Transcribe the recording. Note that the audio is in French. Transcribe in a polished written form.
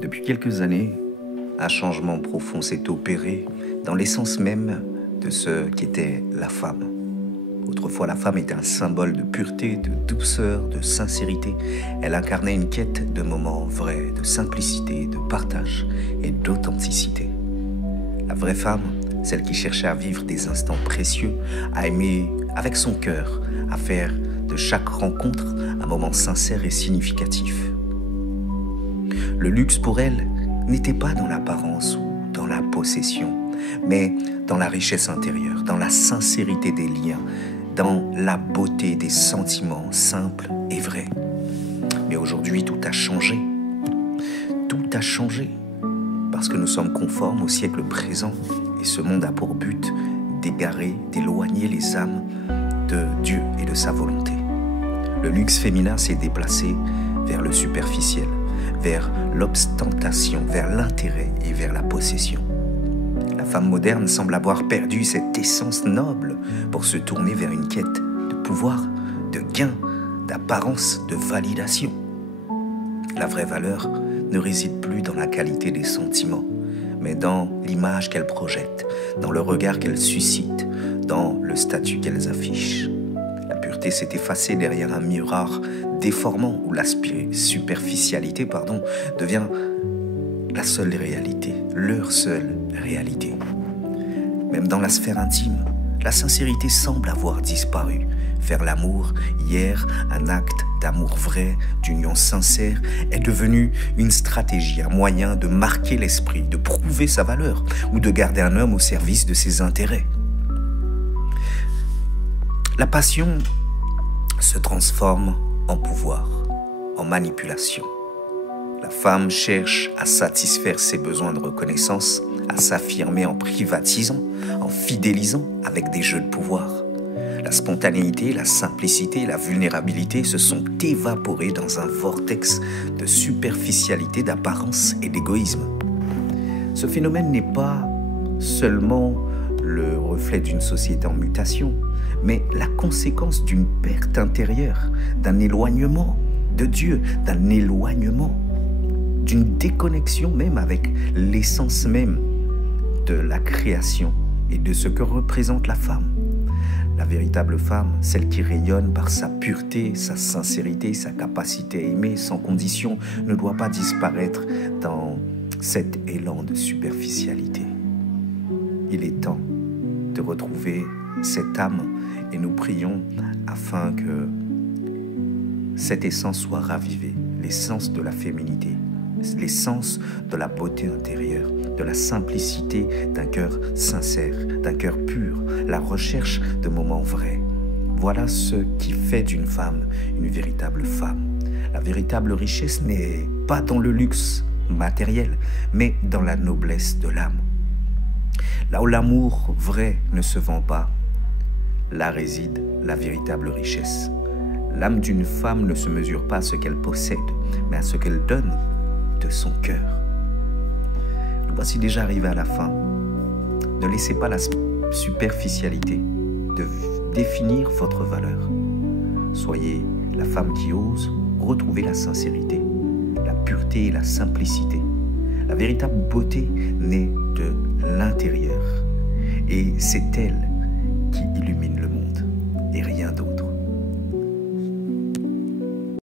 Depuis quelques années, un changement profond s'est opéré dans l'essence même de ce qu'était la femme. Autrefois, la femme était un symbole de pureté, de douceur, de sincérité. Elle incarnait une quête de moments vrais, de simplicité, de partage et d'authenticité. La vraie femme, celle qui cherchait à vivre des instants précieux, à aimer avec son cœur, à faire de chaque rencontre un moment sincère et significatif. Le luxe pour elle n'était pas dans l'apparence ou dans la possession, mais dans la richesse intérieure, dans la sincérité des liens, dans la beauté des sentiments simples et vrais. Mais aujourd'hui, tout a changé. Tout a changé parce que nous sommes conformes au siècle présent et ce monde a pour but d'égarer, d'éloigner les âmes de Dieu et de sa volonté. Le luxe féminin s'est déplacé vers le superficiel, vers l'ostentation, vers l'intérêt et vers la possession. La femme moderne semble avoir perdu cette essence noble pour se tourner vers une quête de pouvoir, de gain, d'apparence, de validation. La vraie valeur ne réside plus dans la qualité des sentiments, mais dans l'image qu'elles projettent, dans le regard qu'elles suscitent, dans le statut qu'elles affichent. La pureté s'est effacée derrière un miroir déformant où la superficialité devient la seule réalité, leur seule réalité. Même dans la sphère intime, la sincérité semble avoir disparu. Faire l'amour, hier, un acte d'amour vrai, d'union sincère, est devenu une stratégie, un moyen de marquer l'esprit, de prouver sa valeur ou de garder un homme au service de ses intérêts. La passion se transforme en pouvoir, en manipulation. La femme cherche à satisfaire ses besoins de reconnaissance, à s'affirmer en privatisant, en fidélisant avec des jeux de pouvoir. La spontanéité, la simplicité, la vulnérabilité se sont évaporées dans un vortex de superficialité, d'apparence et d'égoïsme. Ce phénomène n'est pas seulement le reflet d'une société en mutation, mais la conséquence d'une perte intérieure, d'un éloignement de Dieu, d'un éloignement, d'une déconnexion même avec l'essence même de la création et de ce que représente la femme. La véritable femme, celle qui rayonne par sa pureté, sa sincérité, sa capacité à aimer sans condition, ne doit pas disparaître dans cet élan de superficialité. Il est temps de retrouver cette âme et nous prions afin que cette essence soit ravivée, l'essence de la féminité, l'essence de la beauté intérieure, de la simplicité d'un cœur sincère, d'un cœur pur, la recherche de moments vrais. Voilà ce qui fait d'une femme une véritable femme. La véritable richesse n'est pas dans le luxe matériel, mais dans la noblesse de l'âme. Là où l'amour vrai ne se vend pas, là réside la véritable richesse. L'âme d'une femme ne se mesure pas à ce qu'elle possède, mais à ce qu'elle donne de son cœur. Nous voici déjà arrivés à la fin. Ne laissez pas la superficialité de définir votre valeur. Soyez la femme qui ose retrouver la sincérité, la pureté et la simplicité. La véritable beauté naît de l'intérieur et c'est elle qui illumine le